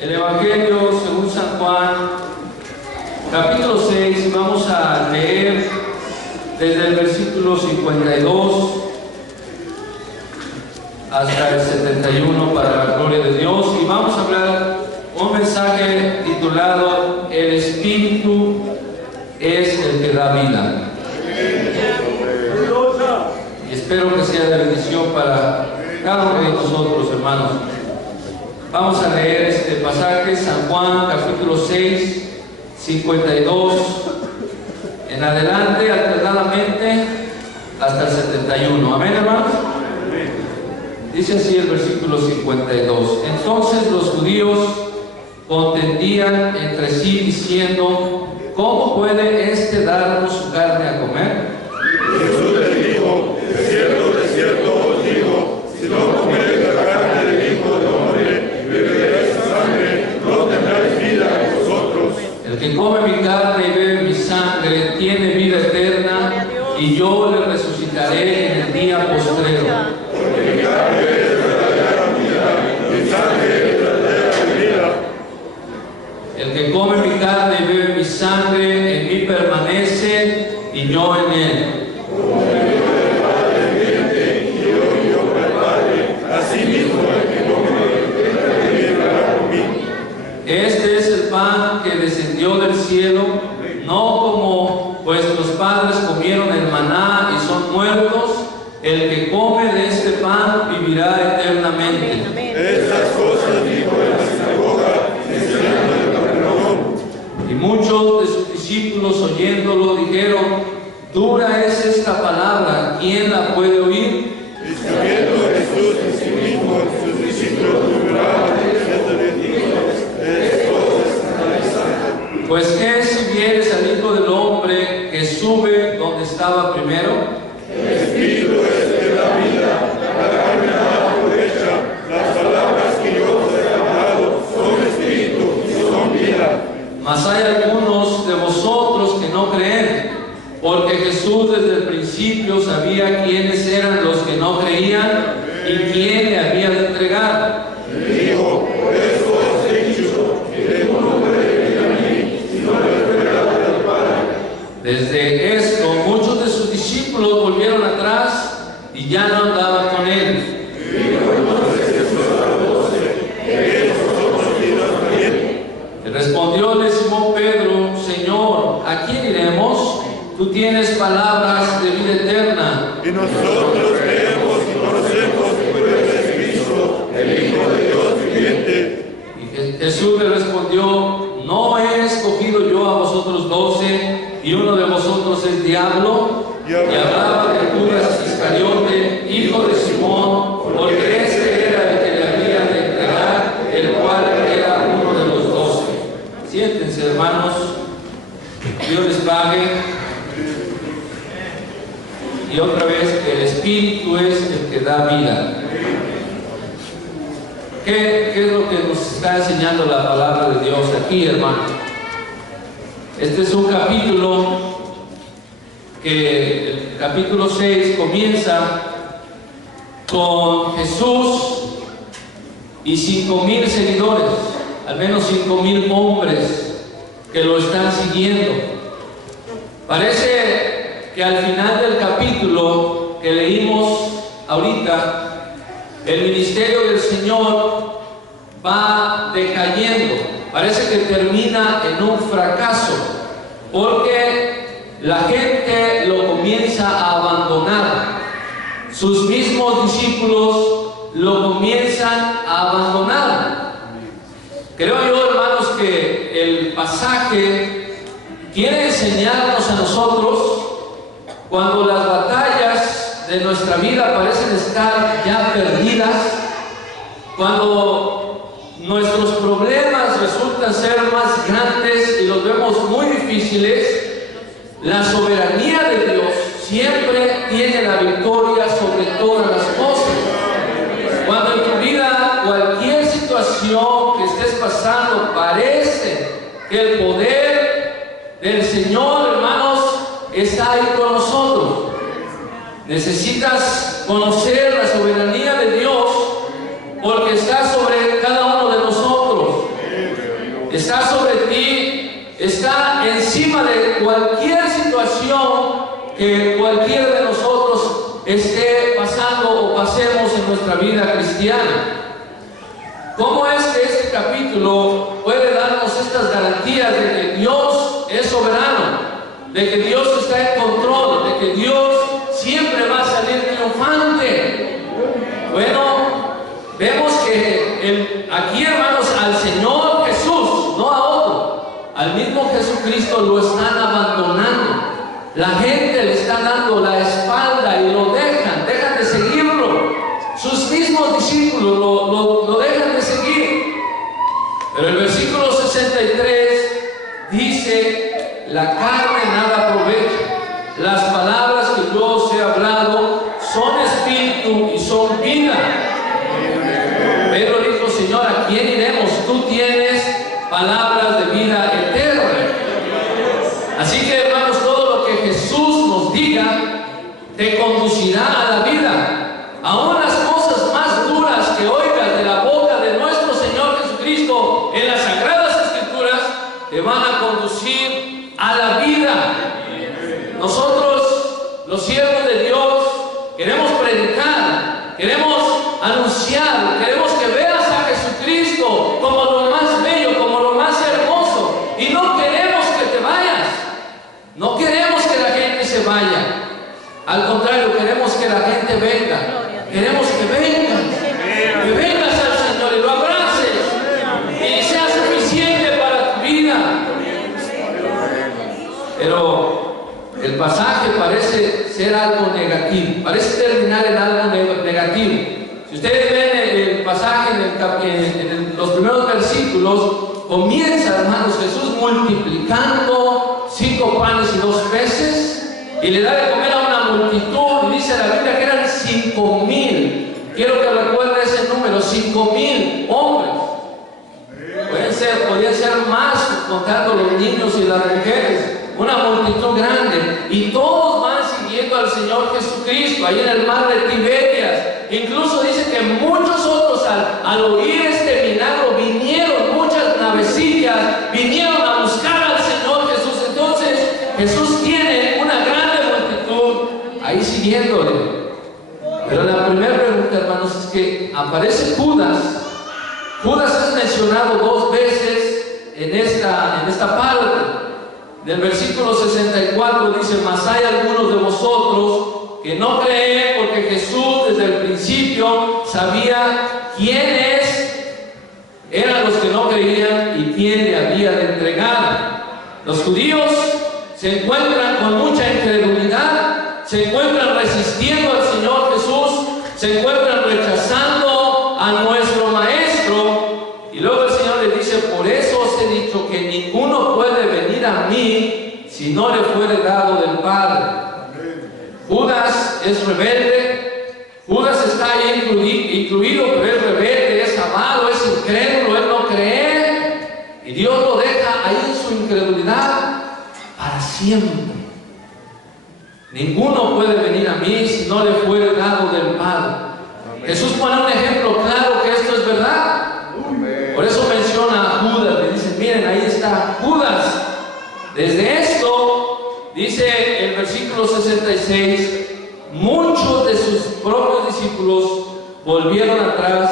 El Evangelio según San Juan, capítulo 6, y vamos a leer desde el versículo 52 hasta el 71 para la gloria de Dios, y vamos a hablar un mensaje titulado El Espíritu es el que da vida. Y espero que sea de bendición para cada uno de nosotros, hermanos. Vamos a leer este pasaje, San Juan, capítulo 6, 52 en adelante, alternadamente, hasta el 71. Amén, hermanos. Dice así el versículo 52. Entonces los judíos contendían entre sí diciendo: ¿cómo puede éste darnos su carne a comer? Jesús les dijo: de cierto os digo, si no comeréis la carne del Hijo del Hombre y beberéis su sangre, no tendréis vida en vosotros. El que come mi carne y bebe mi sangre tiene vida eterna, y yo le resucitaré en el día postrero. Porque mi carne es verdadera vida, mi sangre es verdadera vida. El que come mi carne y bebe mi sangre, en mí permanece y yo en él. Como el Hijo del Padre viviente, y yo con el Padre, así mismo el que come vivirá conmigo. Este es el pan que descendió del cielo, no como vuestros padres comieron el maná y son muertos. El que come de este pan vivirá eternamente. Estas cosas dijo en la sinagoga, enseñando en Capernaum. Y muchos de sus discípulos, oyéndolo, dijeron: dura es esta palabra, ¿quién la puede oír? Y sabiendo Jesús en sí mismo, sus discípulos murmuraban diciendo: esto es escandalizante. Pues ¿qué si vieres al Hijo del Hombre que sube donde estaba primero? El Espíritu es el que da vida, la carne nada aprovecha. Las palabras que yo os he hablado son espíritu y son vida. Mas hay algunos de vosotros que no creen, porque Jesús desde el principio sabía quiénes eran los que no creían y quién le había de entregar. Dijo: por eso os he dicho que uno puede venir a mí si no le entrega al Padre. Desde esto, muchos de sus discípulos volvieron atrás y ya no andaban con él. Dijo entonces Jesús a los 12: ¿queréis vosotros ir también? Y respondióle Simón Pedro: Señor, ¿a quién iremos? Tú tienes palabras de vida eterna. Y nosotros creemos y conocemos que tú eres Cristo, el Hijo de Dios viviente. Y Jesús le respondió: ¿no he escogido yo a vosotros 12 y uno de vosotros es diablo? Y hablaba de Judas Iscariote, hijo de Simón, porque este era el que le había de entregar, el cual era uno de los 12. Siéntense, hermanos. Dios les pague. Y otra vez, el Espíritu es el que da vida. ¿Qué es lo que nos está enseñando la palabra de Dios aquí, hermano? Este es un capítulo que el capítulo 6 comienza con Jesús y 5,000 seguidores, al menos 5,000 hombres que lo están siguiendo. Parece que al final del capítulo que leímos ahorita, el ministerio del Señor va decayendo. Parece que termina en un fracaso, porque la gente lo comienza a abandonar. Sus mismos discípulos lo comienzan a abandonar. Creo yo, hermanos, que el pasaje quiere enseñarnos a nosotros, cuando las batallas de nuestra vida parecen estar ya perdidas, cuando nuestros problemas resultan ser más grandes y los vemos muy difíciles, la soberanía de Dios siempre tiene la victoria sobre todas las cosas. Cuando en tu vida cualquier situación que estés pasando parece que el poder del Señor, hermanos, está ahí con nosotros, necesitas conocer la soberanía de Dios, porque está sobre cada uno de nosotros. está sobre ti, está encima de cualquier situación que cualquiera de nosotros esté pasando o pasemos en nuestra vida cristiana. ¿Cómo es que este capítulo puede darnos estas garantías de que Dios es soberano, de que Dios está en control, de que Dios siempre va a salir triunfante? Bueno, vemos que aquí, hermanos, al Señor Jesús, no a otro, al mismo Jesucristo lo están abandonando. La gente le está dando la espalda y lo dejan de seguirlo. Sus mismos discípulos lo dejan de seguir. Pero el versículo 63 dice: la carne nada aprovecha. Las palabras que yo os he hablado son espíritu y son vida. Pedro dijo: Señor, ¿a quién iremos? Tú tienes palabras de vida eterna. Así que, hermanos, todo lo que Jesús nos diga te conducirá a la vida. Aún las cosas más duras que oigas de la boca de nuestro Señor Jesucristo en las Sagradas Escrituras te van a conducir a la vida. Nosotros, los siervos de Dios, queremos predicar, queremos anunciar, queremos que veas a Jesucristo como lo más bello, como lo más hermoso, y no queremos que te vayas, no queremos que la gente se vaya, al contrario, queremos que la gente venga, queremos que vengas al Señor y lo abraces y sea suficiente para tu vida. Pero el pasaje parece ser algo negativo, parece terminar en algo negativo. Si ustedes ven el pasaje en los primeros versículos, comienza, hermanos, Jesús multiplicando 5 panes y 2 peces y le da de comer a una multitud. Y dice la Biblia que eran 5,000. Quiero que recuerde ese número: 5,000 hombres. Podrían ser más, contando los niños y las mujeres. Una multitud grande, y todos van siguiendo al Señor Jesucristo ahí en el mar de Tiberias. Incluso dice que muchos otros al oír este milagro vinieron, muchas navecillas vinieron a buscar al Señor Jesús. Entonces Jesús tiene una grande multitud ahí siguiéndole. Pero la primera pregunta, hermanos, es que aparece Judas. Judas es mencionado 2 veces en esta parte. Del versículo 64 dice: mas hay algunos de vosotros que no creen, porque Jesús desde el principio sabía quiénes eran los que no creían y quién le había de entregar. Los judíos se encuentran con mucha incredulidad, se encuentran resistiendo al Señor Jesús, se encuentran rechazando a nuestro Maestro. Y luego el Señor les dice: por eso os he dicho que ninguno puede venir a mí si no le fuere dado del Padre. Judas es rebelde, Judas está ahí incluido, pero es rebelde, es amado, es incrédulo, él no cree, y Dios lo deja ahí en su incredulidad para siempre. Ninguno puede venir a mí si no le fuere dado del Padre. Jesús pone un ejemplo claro que esto es verdad. Por eso menciona a Judas, le dice: miren, ahí está Judas. Desde esto, dice el versículo 66, muchos de sus propios discípulos volvieron atrás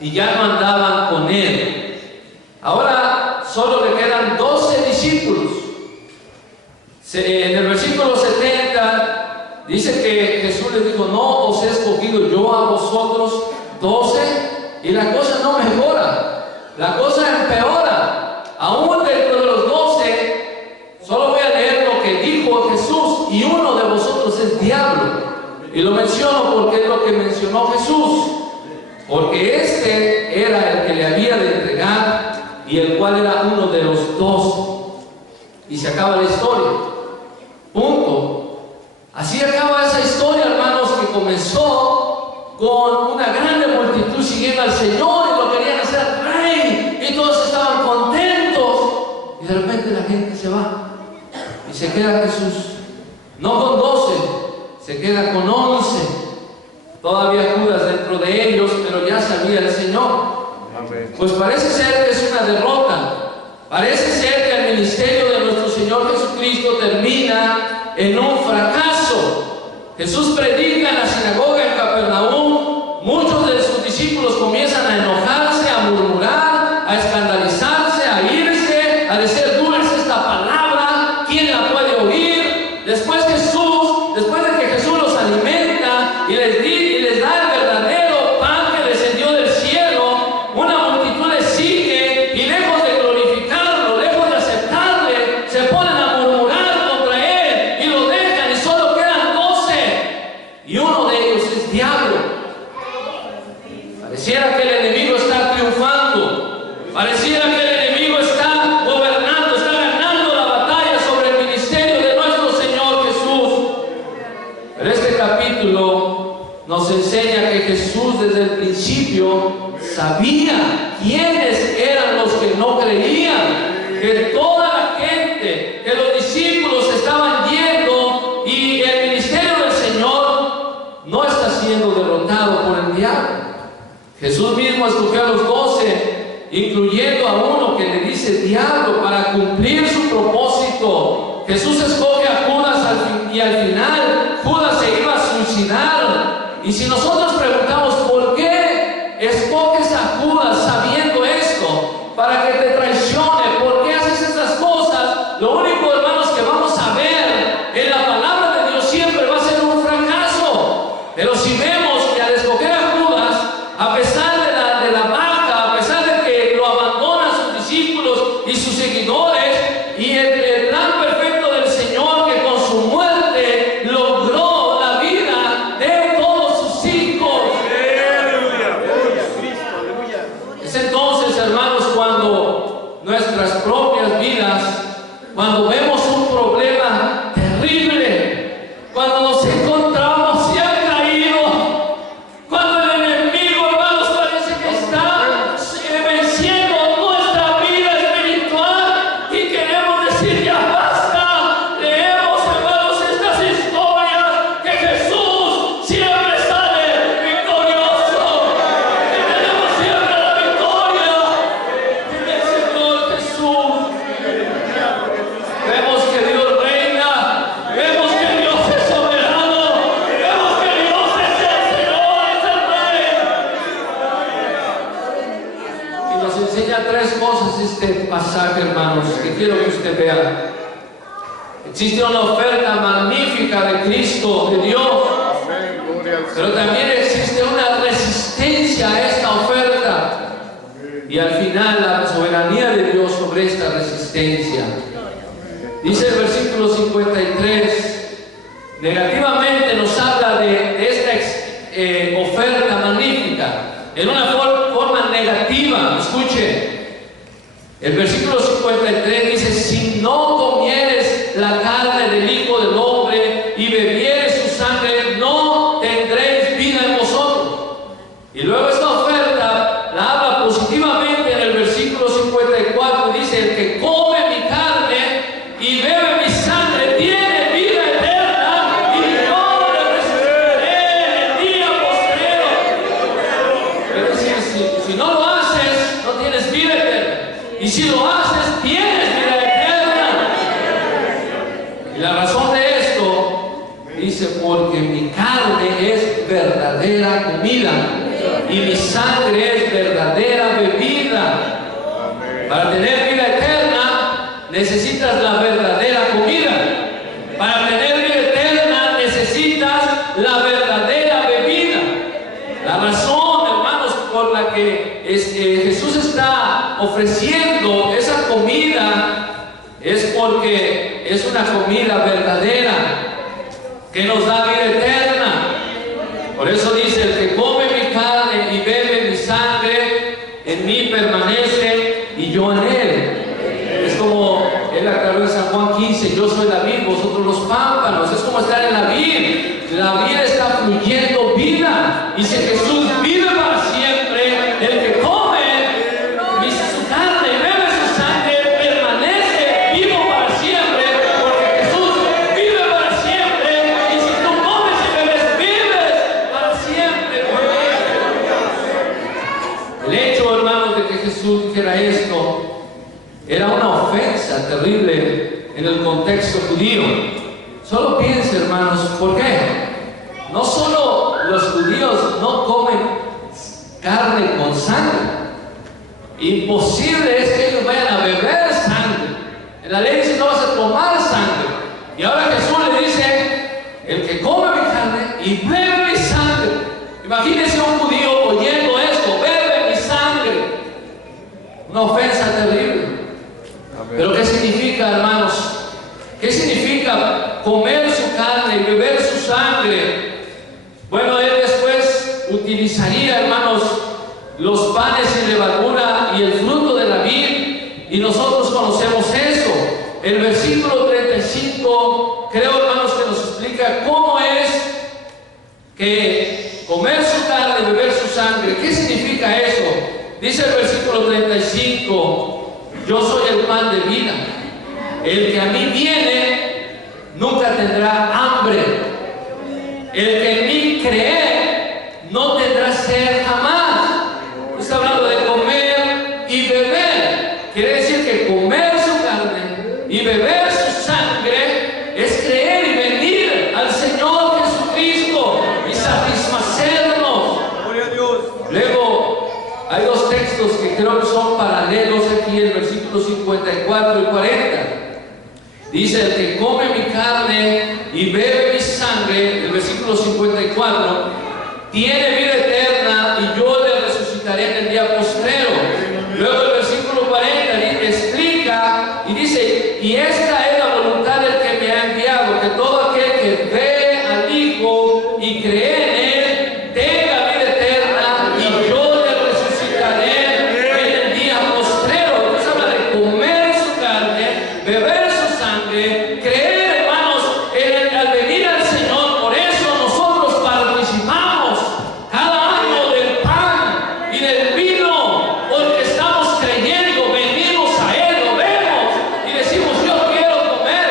y ya no andaban con él. Ahora solo le quedan 12 discípulos. En el versículo 70 dice que Jesús les dijo: no os he escogido yo a vosotros 12, y la cosa no mejora, la cosa empeora. Aún dentro de los 12, solo voy a leer lo que dijo Jesús: y uno de vosotros es diablo. Y lo menciono porque es lo que mencionó Jesús, porque este era el que le había de entregar y el cual era uno de los 12. Y se acaba la historia. Punto. Así acaba esa historia, hermanos, que comenzó con una grande multitud siguiendo al Señor y lo querían hacer rey, y todos estaban contentos, y de repente la gente se va y se queda Jesús, no con 12, se queda con 11. Todavía Judas dentro de ellos, pero ya sabía el Señor. Pues parece ser que es una derrota. Parece ser que el ministerio de nuestro Señor Jesucristo termina en un fracaso. Jesús predica en la sinagoga en Capernaum, muchos de sus discípulos comienzan a enojarse, a murmurar, a escandalizarse, a irse, a decir: dura es esta palabra, ¿quién la puede oír? Después de que Jesús los alimenta y les da el verdadero pan que descendió del cielo, una multitud le sigue y lejos de glorificarlo, lejos de aceptarle, se ponen a murmurar contra él y lo dejan y solo quedan 12. Y uno de ellos es diablo. Pareciera que el enemigo está triunfando, pareciera que el enemigo está gobernando, está ganando la batalla sobre el ministerio de nuestro Señor Jesús. Pero este capítulo nos enseña que Jesús desde el principio sabía quiénes eran los que no creían, que toda la gente, que los discípulos estaban yendo y el ministerio del Señor no está siendo derrotado por el diablo. Jesús mismo escogió a los 12, incluyendo a uno que le dice diablo, para cumplir su propósito. Jesús escoge a Judas y al final Judas se iba a suicidar. Y si nosotros preguntamos ¿por qué escoges a Judas sabiendo esto? Para que te traicione. ¿Por qué haces estas cosas? Lo único, hermanos, que vamos a ver en la palabra de Dios siempre va a ser un fracaso. Pero si vemos que al escoger a Judas, a pesar de la baja, a pesar de que lo abandonan sus discípulos y sus seguidores, y el plan perfecto del Señor, que con su muerte logró la vida de todos sus hijos. Es entonces, hermanos, cuando nuestras propias vidas, cuando vemos un problema terrible, cuando nos encontramos ya caídos, cuando el enemigo, hermanos, parece que está venciendo nuestra vida espiritual y queremos decir ya basta, leemos, hermanos, estas historias que Jesús siempre sale victorioso, que tenemos siempre la victoria en el Señor Jesús. Vemos que Dios reina, vemos que Dios es soberano, vemos que Dios es el Señor, es el Rey. Y nos enseña 3 cosas este pasaje, hermanos, que quiero que usted vea. Existe una oferta magnífica de Cristo, de Dios, pero también existe una resistencia a esta oferta. Y al final la soberanía de Dios sobre esta resistencia. Dice el versículo 53, negativamente nos habla de esta oferta magnífica, en una forma negativa. Escuche, el versículo 53 dice: si no comieres la carne del Hijo del Hombre y bebieres su sangre, no tendréis vida en vosotros. Y luego esta oferta la habla positivamente en el versículo 54, dice: el que come mi carne y bebe mi sangre tiene vida eterna, y yo le resucitaré en el día postrero. Es decir, si no lo haces, no tienes vida eterna, y si lo haces, tienes vida eterna. Y la razón de esto, dice: porque mi carne es verdadera comida y mi sangre es verdadera bebida. Para tener vida eterna necesitas la verdadera comida. Para tener vida eterna necesitas la verdadera bebida. La razón, hermanos, por la que Jesús está ofreciendo esa comida es porque es una comida verdadera que nos da vida eterna. Por eso dice: el que come mi carne y bebe mi sangre, en mí permanece y yo en él. Es como él aclaró en San Juan 15: yo soy la vid, vosotros los pámpanos. Es como estar en la vid. La vida está fluyendo vida. Y si Jesús vive para siempre, el que come su carne y bebe su sangre permanece vivo para siempre, porque Jesús vive para siempre. Y si tú comes y bebes era una ofensa terrible en el contexto judío. Solo piense, hermanos, ¿por qué? No solo los judíos no comen carne con sangre. Imposible es que ellos vayan a beber sangre. En la ley dice no vas a tomar sangre. Y ahora Jesús le dice, el que come mi carne y bebe mi sangre. Imagínense un judío oyendo esto, bebe mi sangre. Una ofensa terrible. Amén. Pero ¿qué significa, hermanos? ¿Qué significa comer su carne y beber su sangre? Bueno, él después utilizaría, hermanos, los panes sin levadura y el fruto de la vid, y nosotros conocemos eso. El versículo 35, creo, hermanos, que nos explica cómo es que comer su carne y beber su sangre. ¿Qué significa eso? Dice el versículo 35, yo soy el pan de vida. El que a mí viene nunca tendrá hambre. El que en mí cree no tendrá sed jamás. Está hablando de comer y beber. Quiere decir que comer su carne y beber su sangre es creer y venir al Señor Jesucristo y satisfacernos. Gloria a Dios. Luego hay dos textos que creo que son paralelos aquí, el versículo 54 y 40. Dice, el que come mi carne y bebe mi sangre, el versículo 54, tiene vida eterna y yo le resucitaré en el día postrero. Luego el versículo 40 explica y dice, y esta es la voluntad del que me ha enviado, que todo aquel que ve al Hijo y cree en Él, tenga vida eterna y yo le resucitaré en el día postrero. Entonces habla de comer su carne, beber su sangre, creer, hermanos, al venir al Señor. Por eso nosotros participamos cada año del pan y del vino, porque estamos creyendo, venimos a Él, lo vemos y decimos, yo quiero comer,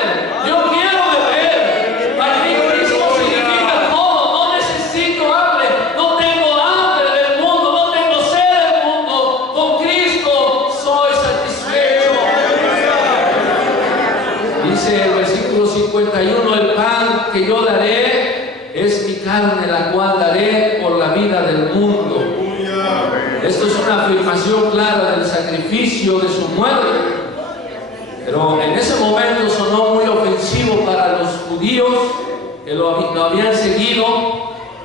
yo quiero beber. Para mí Cristo significa todo. No necesito hambre, no tengo hambre del mundo, no tengo sed del mundo. Con Cristo soy satisfecho. Dice el versículo 51, el pan que yo daré es mi carne, la cual daré por la vida del mundo. Esto es una afirmación clara del sacrificio de su muerte. Pero en ese momento sonó muy ofensivo para los judíos que lo habían seguido.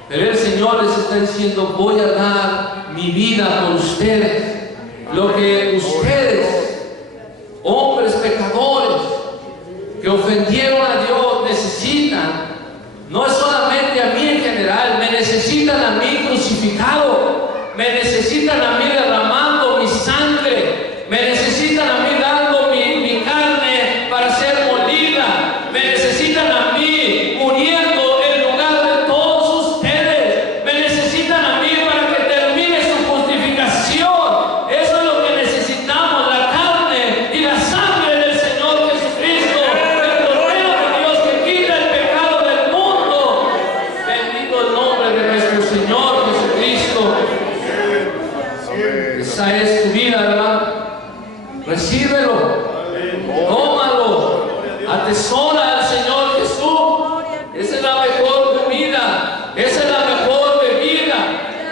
Pero el Señor les está diciendo, voy a dar mi vida por ustedes. Lo que ustedes, hombres pecadores, que ofendieron a Dios, necesitan, no es solamente a mí en general, me necesitan a mí crucificado, me necesitan a mí derramando mi sangre, me necesitan a mí dando mi carne para ser molida, me necesitan a mí muriendo en lugar de todos ustedes, me necesitan a mí para que termine su justificación. Eso es lo que necesitamos, la carne y la sangre del Señor Jesucristo, el Cordero de Dios que quita el pecado del mundo. Bendito el nombre de nuestro Señor Jesucristo. Esa es tu vida, hermano. Recíbelo, tómalo, atesora al Señor Jesús. Esa es la mejor comida, esa es la mejor bebida.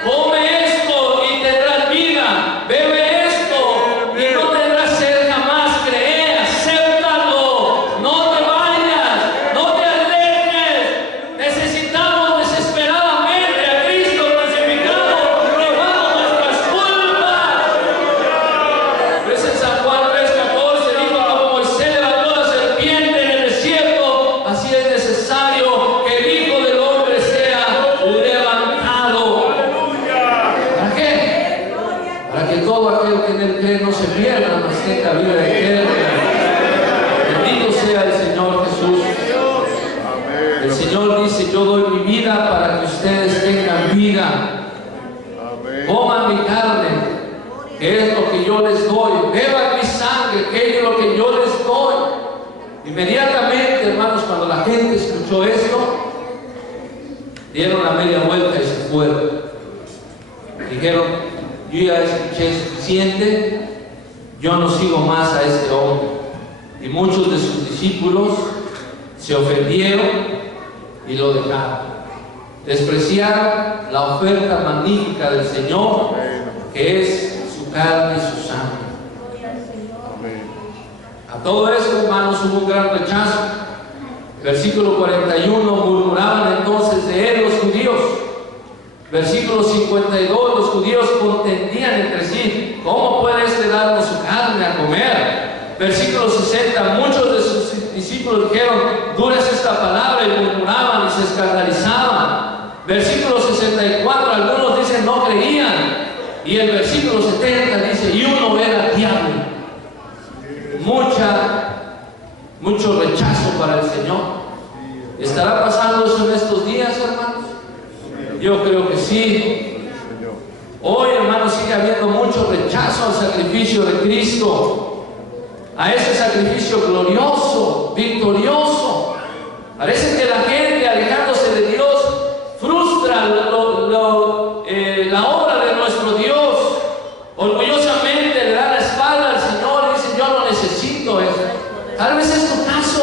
Come esto y tendrás vida, bebe esto y no tendrás sed jamás. Cree, acéptalo, no te vayas, no te alejes. Necesitamos desesperadamente a Cristo crucificado, llevando nuestras culpas. Pues en San Juan 3:14 dijo, como Moisés levantó la serpiente en el desierto, así es necesario que el Hijo del Hombre sea levantado. ¿Para qué? Para que todo aquel que en él cree no se pierda, mas tenga vida eterna. Bendito sea el Señor Jesús. El Señor dice, yo doy mi vida para que ustedes tengan vida. Coman mi carne, que es lo que yo les doy. Beban mi sangre, que es lo que yo les doy. Inmediatamente, hermanos, cuando la gente escuchó esto, dieron la media vuelta y se fueron. Dijeron, yo ya escuché suficiente, yo no sigo más a este hombre. Y muchos de sus discípulos se ofendieron y lo dejaron. Despreciaron la oferta magnífica del Señor, que es su carne y su sangre. A todo eso, hermanos, hubo un gran rechazo. Versículo 41, murmuraban entonces de él los judíos. Versículo 52, los judíos contendían entre sí: ¿cómo puede este darnos su carne a comer? Versículo 60, muchos de sus discípulos dijeron: dura es esta palabra, y murmuraban y se escandalizaban. Versículo 64, algunos dicen no creían. Y el versículo 70 dice: y uno era diablo. Mucho rechazo para el Señor. ¿Estará pasando eso en estos días, hermanos? Yo creo que sí. Hoy, hermanos, sigue habiendo mucho rechazo al sacrificio de Cristo, a ese sacrificio glorioso, victorioso. Parece que la gente, alejándose de Dios, frustra la obra de nuestro Dios. Orgullosamente le da la espalda al Señor y dice: yo no necesito eso. Tal vez es tu caso,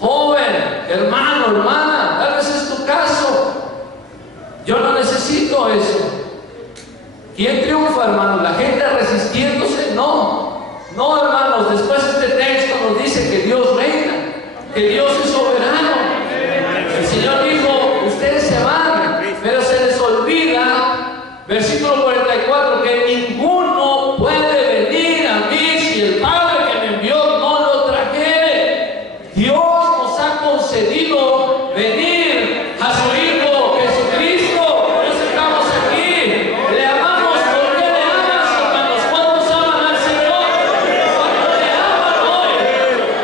joven, hermano, hermana. Tal vez es tu caso. Yo no necesito eso. ¿Quién triunfa, hermanos? ¿La gente resistiéndose? No, hermanos. Después este texto nos dice que Dios reina, que Dios es soberano. El Señor dijo: ustedes se van, pero se les olvida, versículo 44, que ninguno puede venir a mí si el Padre que me envió no lo trajere. Dios nos ha concedido venir a su Hijo Jesucristo. Por eso estamos aquí. Le amamos. ¿Por qué le amas, hermanos? ¿Cuántos aman al Señor? ¿Cuántos le aman hoy?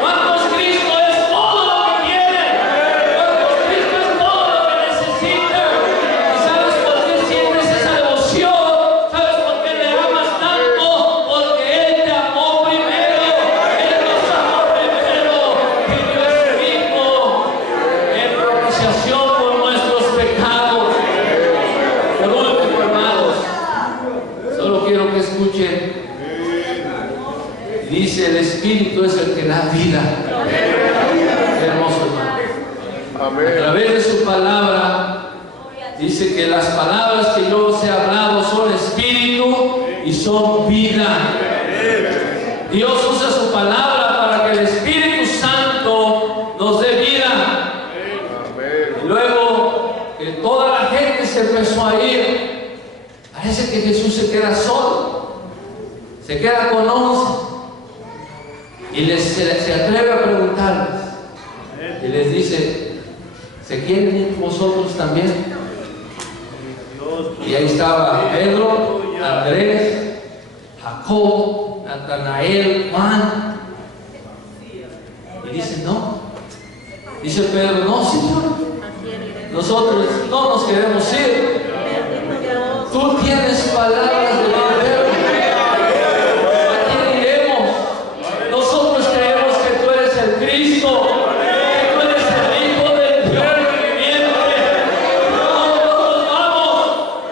¿Cuántos Cristo es todo lo que quieren? ¿Cuántos Cristo es todo lo que necesitan? ¿Y sabes por qué sientes esa devoción? ¿Sabes por qué le amas tanto? Porque Él te amó primero. Él nos amó primero. Y dio a su Hijo en propiciación por nuestros pecados. Por último, hermanos, solo quiero que escuchen. Dice: el Espíritu es el que da vida. Qué hermoso, hermano. A través de su palabra, dice que las palabras que yo os he hablado son espíritu y son vida. Dios usa su palabra para que el Espíritu Santo nos dé vida. Y luego que toda la gente se empezó a ir, parece que Jesús se queda solo, se queda con 11 y se atreve a preguntarles y les dice: ¿se quieren ir vosotros también? Y ahí estaba Pedro, Andrés, Jacob, Natanael, Juan. Y dice: no. Dice Pedro: no, Señor, nosotros no nos queremos ir. Tú tienes palabras de vida eterna. ¿A quién iremos? Nosotros creemos que tú eres el Cristo, que tú eres el Hijo del Dios viviente. Nosotros vamos,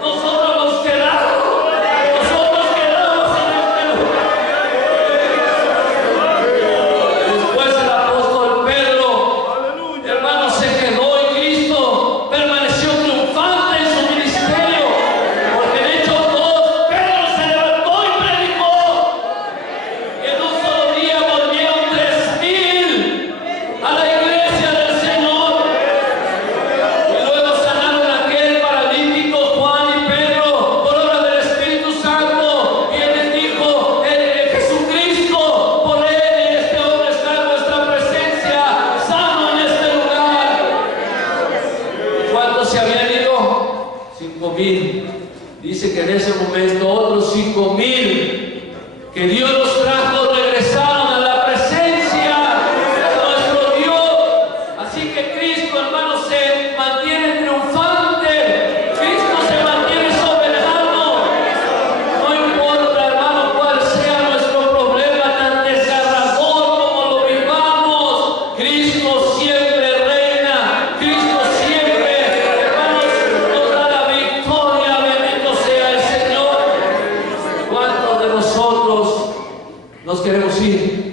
nosotros nos quedamos en este lugar. Después el apóstol Pedro, hermano, se quedó y Cristo permaneció triunfante en su ministerio, porque en Hechos 2 queremos ir.